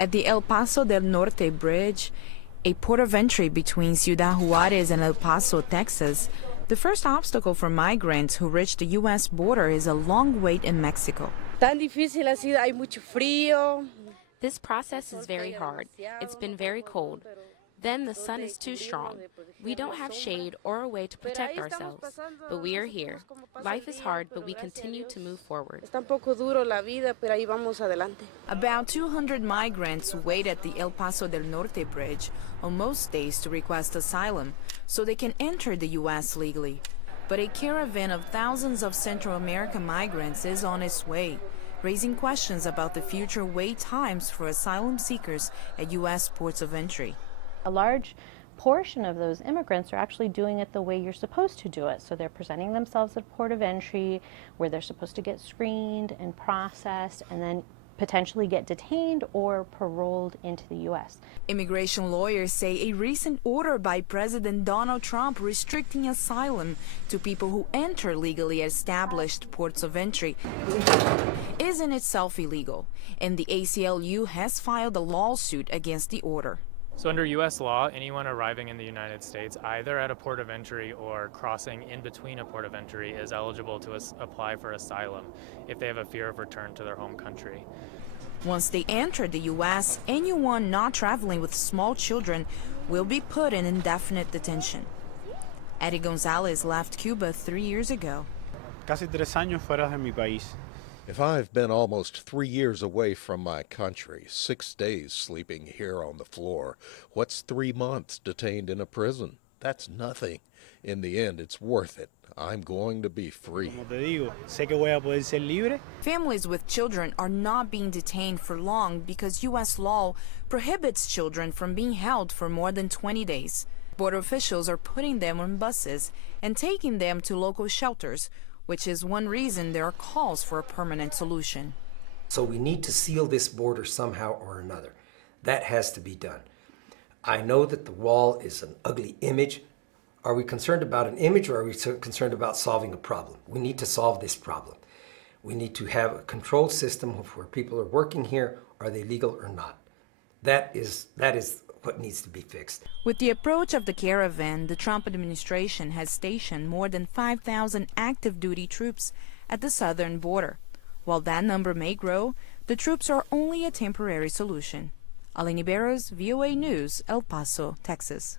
At the El Paso del Norte Bridge, a port of entry between Ciudad Juarez and El Paso, Texas, the first obstacle for migrants who reach the U.S. border is a long wait in Mexico. Tan difícil ha sido, hay mucho frío. This process is very hard. It's been very cold. Then the sun is too strong. We don't have shade or a way to protect ourselves, but we are here. Life is hard, but we continue to move forward. Está un poco duro la vida, pero ahí vamos adelante. About 200 migrants wait at the El Paso del Norte Bridge on most days to request asylum so they can enter the U.S. legally. But a caravan of thousands of Central American migrants is on its way, raising questions about the future wait times for asylum seekers at U.S. ports of entry. A large portion of those immigrants are actually doing it the way you're supposed to do it. So they're presenting themselves at port of entry where they're supposed to get screened and processed and then potentially get detained or paroled into the U.S. Immigration lawyers say a recent order by President Donald Trump restricting asylum to people who enter legally established ports of entry is in itself illegal, and the ACLU has filed a lawsuit against the order. So under U.S. law, anyone arriving in the United States, either at a port of entry or crossing in between a port of entry, is eligible to apply for asylum if they have a fear of return to their home country. Once they enter the U.S., anyone not traveling with small children will be put in indefinite detention. Eddie Gonzalez left Cuba 3 years ago. Casi 3 años fuera de mi país. If I've been almost 3 years away from my country, 6 days sleeping here on the floor, what's 3 months detained in a prison? That's nothing. In the end, it's worth it. I'm going to be free. Como te digo, sé que voy a poder ser libre. Families with children are not being detained for long because U.S. law prohibits children from being held for more than 20 days. Border officials are putting them on buses and taking them to local shelters, which is one reason there are calls for a permanent solution. So we need to seal this border somehow or another. That has to be done. I know that the wall is an ugly image. Are we concerned about an image, or are we concerned about solving a problem? We need to solve this problem. We need to have a control system of where people are working here. Are they legal or not? That is what needs to be fixed. With the approach of the caravan, the Trump administration has stationed more than 5,000 active duty troops at the southern border. While that number may grow, the troops are only a temporary solution. Aleni Barros, VOA News, El Paso, Texas.